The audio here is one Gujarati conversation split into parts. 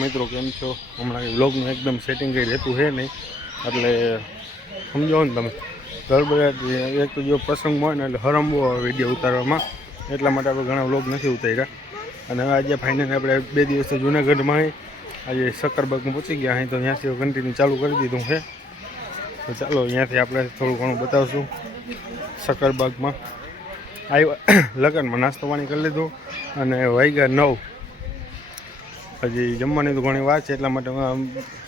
મિત્રો કેમ છો? હમણાં વ્લોગનું એકદમ સેટિંગ કંઈ રહેતું છે નહીં, એટલે સમજો ને તમે ગડબડ એક તો જો પ્રસંગ હોય ને એટલે હરમવો વિડીયો ઉતારવામાં, એટલા માટે આપણે ઘણા વ્લોગ નથી ઉતાર્યા. અને હવે આજે ફાઇનલી આપણે 2 દિવસ જૂનાગઢમાં આજે શક્કરબાગમાં પહોંચી ગયા અહીં, તો ત્યાંથી કન્ટિન્યુ ચાલુ કરી દીધું છે. તો ચાલો અહીંયાથી આપણે થોડું ઘણું બતાવશું. શક્કરબાગમાં આવ્યા લગ્નમાં નાસ્તો પાણી કરી લીધું અને વાગ્યા 9. હજી જમવાની તો ઘણી વાર છે, એટલા માટે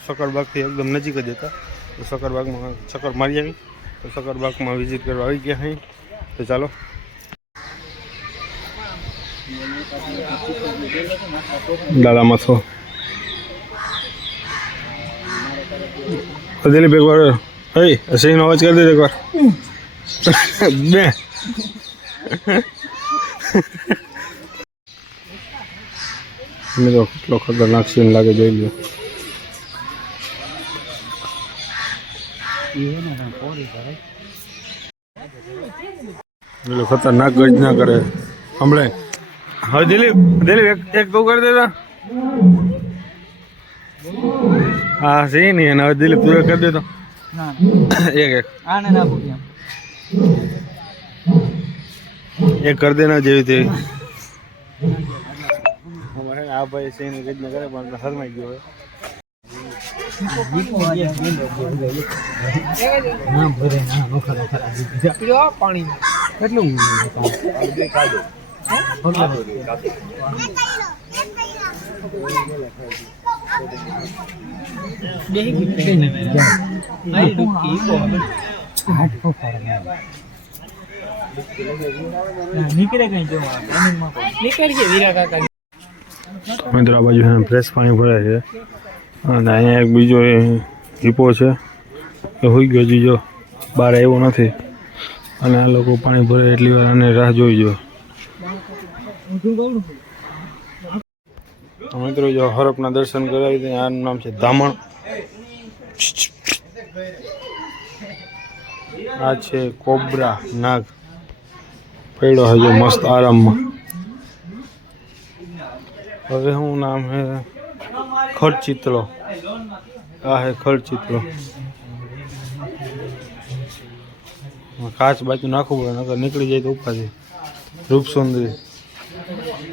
શક્કરબાગથી એકદમ નજીક જ હતા. તો શક્કરબાગમાં ચક્કર મારી આવી, તો શક્કરબાગમાં વિઝિટ કરવા આવી ગયા અહીં. તો ચાલો દાદા મથો દિલીપ એક વાર સિંહનો અવાજ કરી દીધો એકવાર બે મિત્રો કેટલો ખતરનાક સીન લાગે, જોઈ લો. ખતરનાક ગર્જના કરે હમણાં. હવે દિલીપ એક તો કરી દેતા. હા સહી નહીં, અને હવે દિલીપ તું કરી દેતો એક કરી દેના જેવી તેવી. આ ભાઈ સિંહ ગજના કરે પણ શરમાઈ ગયો હોય. પાણી કેટલું મિત્રો આ બાજુ ફ્રેશ પાણી ભરાય છે, અને અહીંયા એક બીજો હિપો છે એ હોઈ ગયો, જીજો બહાર આવ્યો નથી, અને આ લોકો પાણી ભરે એટલી વાર અને રાહ જોઈ જો. મિત્રો જો હરપના દર્શન કરાવી દે. આનું નામ છે ધામણ. આ છે કોબરા નાગ પડ્યો હજુ મસ્ત આરામમાં. હવે શું નામ હે? ખડચિત્રો. આ હે ખડચિત્રો. કાચ બાજુ નાખવું પડે નકર નીકળી જાય તો ઉપરથી.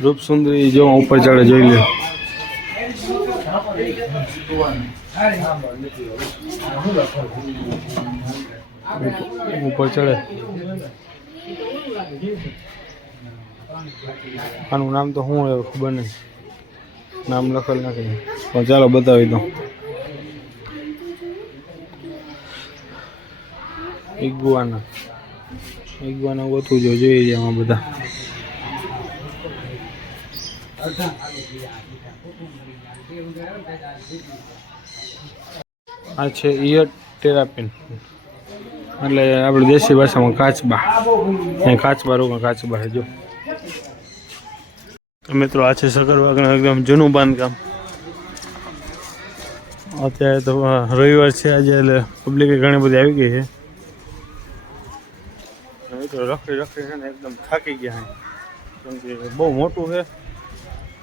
રૂપસુંદરી જો ઉપર ચડે, જોઈ લે. ઉપર ચડે. આનું નામ તો શું હોય ખબર નહીં, નામ લખેલ નથી, પણ ચાલો બતાવી દઉં. ઇગ્વાના ઓછું જોઈએ છે આમાં બધા. આ છે ઇયર ટેરાપિન, એટલે આપણે દેશી ભાષામાં કાચબા. કાચબા રોગમાં કાચબા જો. મિત્રો આ છે શક્કરબાગનું એકદમ જૂનું બાંધકામ. અત્યારે તો રવિવાર છે આજે, એટલે પબ્લિક ઘણી બધી આવી ગઈ છે. મિત્રો રખડી છે ને એકદમ થાકી ગયા છે, કેમ કે બહુ મોટું છે,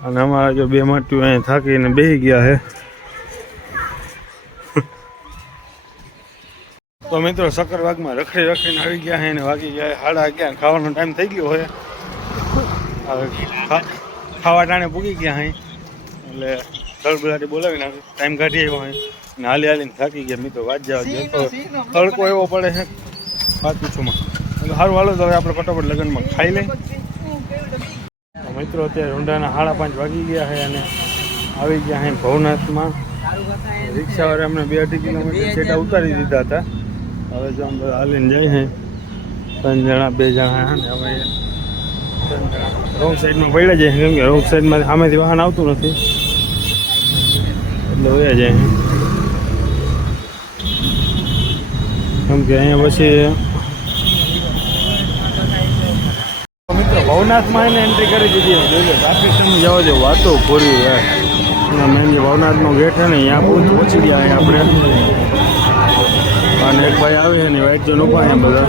અને અમારા જો 2 માટીઓ અહીંયા થાકીને બેસી ગયા છે. તો મિત્રો શક્કરબાગમાં રખડીને આવી ગયા છે, અને વાગી ગયા 11:30. ખાવાનો ટાઈમ થઈ ગયો હોય, ખાવા ટાણે પૂગી ગયા અહીં, એટલે ધડબડાટી બોલાવી નાખે. ટાઈમ કાઢી આવ્યો હોય ને હાલીને થાકી ગયા. મિત્રો વાત જવા દો, તડકો એવો પડે છે વાત પૂછોમાં. સારું હાલો તો હવે આપણે ફટાફટ લગ્નમાં ખાઈ લઈ. મિત્રો અત્યારે ઊંડાના 5:30 વાગી ગયા છે, અને આવી ગયા અહીં ભવનાથમાં. રિક્ષાવાળા અમને 2-2.5 કિલોમીટર સેટા ઉતારી દીધા હતા. હવે જો અમે હાલીને જાય છે 3 જણા 2 જણા છે ને. હવે 3 જણા રોંગ સાઈડમાં પડ્યા જાય, કેમ કે રોંગ સાઈડમાં સામેથી વાહન આવતું નથી, એટલે વયા જાય. કેમ કે અહીંયા પછી મિત્રો ભવનાથમાં એને એન્ટ્રી કરી દીધી. જોઈ લો ટ્રાફિક તમે જવા દો, વાતો પૂરી યાર. મેન જે ભવનાથનો ગેટ છે ને અહીંયા પહોંચી ગયા અહીં આપણે. અને એક ભાઈ આવે છે ને વાઇટ ઝોન ઉભા અહીંયા બધા.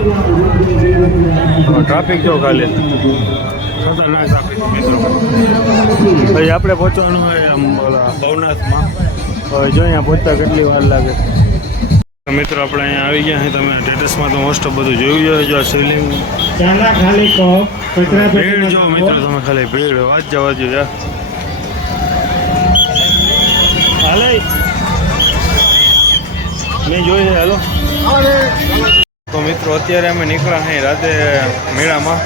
ટ્રાફિક જો ખાલી ખતરનાક ટ્રાફિક મિત્રો. ભાઈ આપણે પહોંચવાનું હોય આમ ભવનાથમાં. હવે જો અહીંયા પહોંચતા કેટલી વાર લાગે. મિત્રો આપણે અહીંયા આવી ગયા છે. તમે સ્ટેટસમાં તો મોસ્ટ ઓફ બધું જોયું જોઈએ. જો શિવલિંગ ભીડ જો મિત્રો, તમે ખાલી ભીડ વાત જવા દો યાર. હાલે મેં જોઈ છે. હાલો તો મિત્રો અત્યારે અમે નીકળ્યા અહીં રાતે મેળામાં.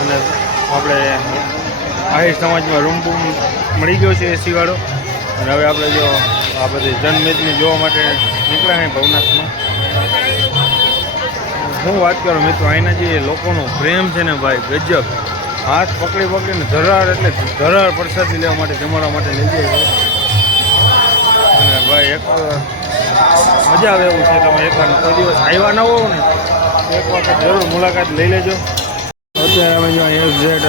અને આપણે આહિર સમાજમાં રૂમ મળી ગયો છે એસી વાળો. અને હવે આપણે જો આ બધી જનમેદની જોવા માટે નીકળ્યા અહીં ભવનાથમાં. હું વાત કરું મિત્રો, અહીંના જે લોકોનો પ્રેમ છે ને ભાઈ ગજબ. હાથ પકડી પકડીને ધરાર એટલે ધરાર પ્રસાદી લેવા માટે જમાડવા માટે લઈ જાય છે. અને ભાઈ એક મજા આવે એવું છે. તમે એકવાર કોઈ દિવસ આવ્યા ન હોવ ને એક વખત જરૂર મુલાકાત લઈ લેજો. અત્યારે અમે જો એક્ઝેક્ટ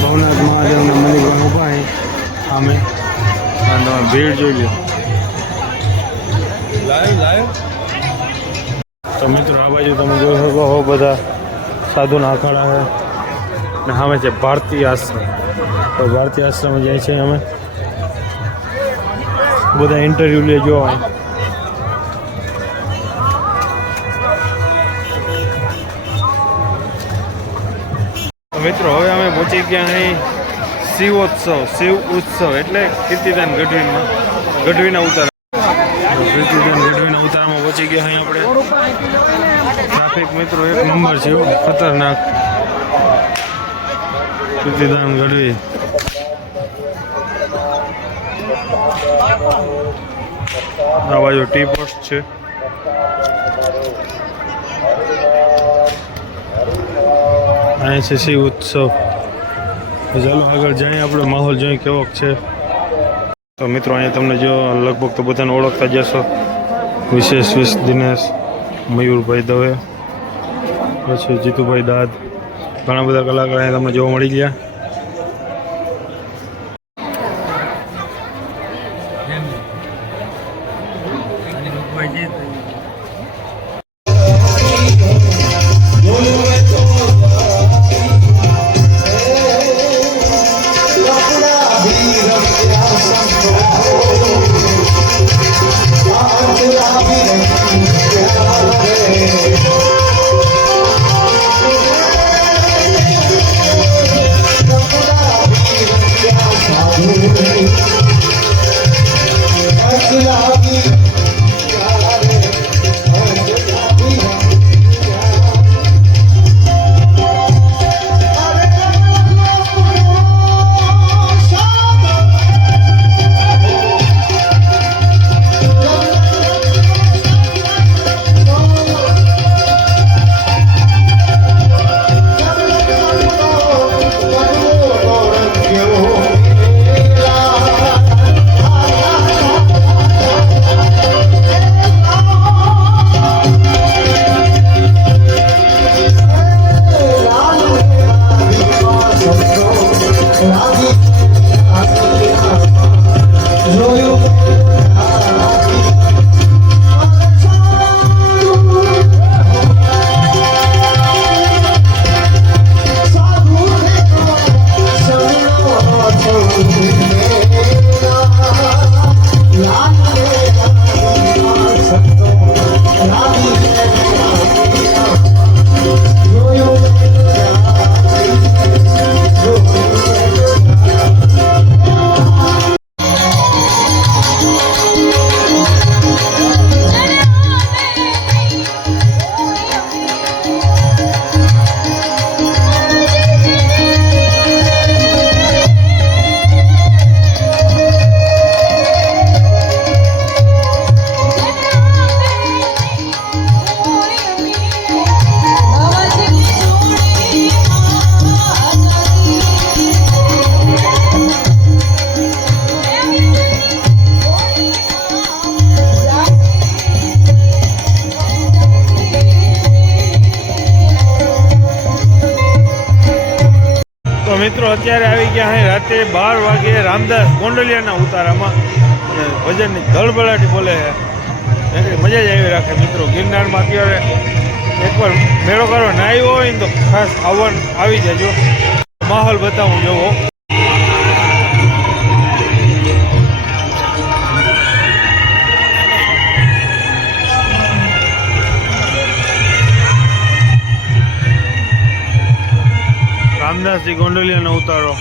ભવનાથ મહાદેવના મંદિરમાં ઊભા અહીં સામે. અને તમે ભીડ જોઈ લો. તો મિત્રો આ બાજુ તમે જોઈ શકો હો બધા સાધુના અખાડા છે. ને સામે છે ભારતીય આશ્રમ. તો ભારતીય આશ્રમ જાય છે અમે બધા ઇન્ટરવ્યૂ લે જોવા. મિત્રો હવે અમે પહોંચી ગયા અહીં શિવ ઉત્સવ એટલે કીર્તિદાન ગઢવીના ઉતારા. કીર્તિદાન ગઢવીના ઉતારામાં પહોંચી ગયા અહીં આપણે. ટ્રાફિક મિત્રો એક નંબર છે, ખતરનાક. કીર્તિદાન ગઢવી આ બાજુ ટી પોસ્ટ છે. અહીં છે શિવ ઉત્સવ. ચાલો આગળ જઈએ, આપણે માહોલ જોઈએ કેવોક છે. તો મિત્રો અહીંયા તમને જો લગભગ તો બધાને ઓળખતા જશો. વિશેષ દિનેશ, મયુરભાઈ દવે, પછી જીતુભાઈ દાદ, ઘણા બધા કલાકાર અહીંયા તમને જોવા મળી ગયા. મિત્રો અત્યારે આવી ગયા અહીં રાતે 12 વાગે રામદાસ ગોંડલિયાના ઉતારામાં. ભજનની ધડબડાટી બોલે છે, મજા જ આવી રાખે મિત્રો. ગિરનારમાં અત્યારે એકવાર મેળો કરવા ના આવ્યો હોય ને તો ખાસ આવી જજો. માહોલ બતાવું જોવો. રામદાસજી ગોંડલિયાનો ઉતારો.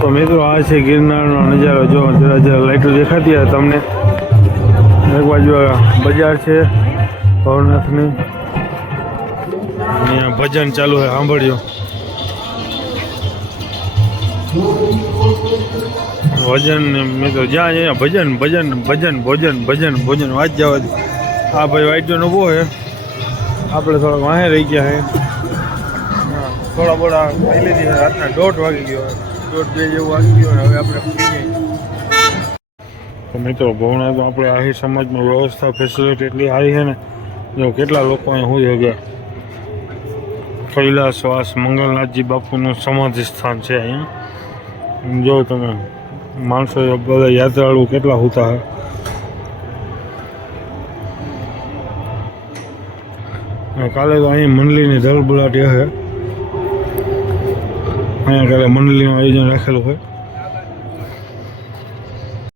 તો મિત્રો આ છે ગિરનારનો નજારો. જો જરા જરા લાઈટો દેખાતી હોય તમને. એક બાજુ બજાર છે ભવનાથની. અહીંયા ભજન ચાલુ છે, સાંભળ્યો. ભજન મિત્રો જ્યાં અહીંયા ભજન ભજન ભજન ભોજન ભજન ભોજન વાંચ જવા દે. આ ભાઈ વાંચ્યો ઊભો છે. આપણે થોડા વાહે રહી ગયા છે. થોડા બોડા ખાઈ લીધી છે. રાતના 1:30 વાગી ગયો, 1:30-2 જેવું વાગી ગયો. હવે આપણે પી જઈએ. તો મિત્રો ભવનાથ આપણે આહિર સમાજમાં વ્યવસ્થા ફેસિલિટી એટલી સારી છે ને. જો કેટલા લોકો અહીંયા હોય ગયા. કૈલાસવાસ મંગલનાથજી બાપુનું સમાધિ સ્થાન છે અહીંયા. જો તમે માણસો બધા યાત્રાળુ કેટલા હોતા હે. કાલે તો અહીં મંડળીની ધડબડાટી હશે. અહીંયા કાલે મંડળીનું આયોજન રાખેલું હોય.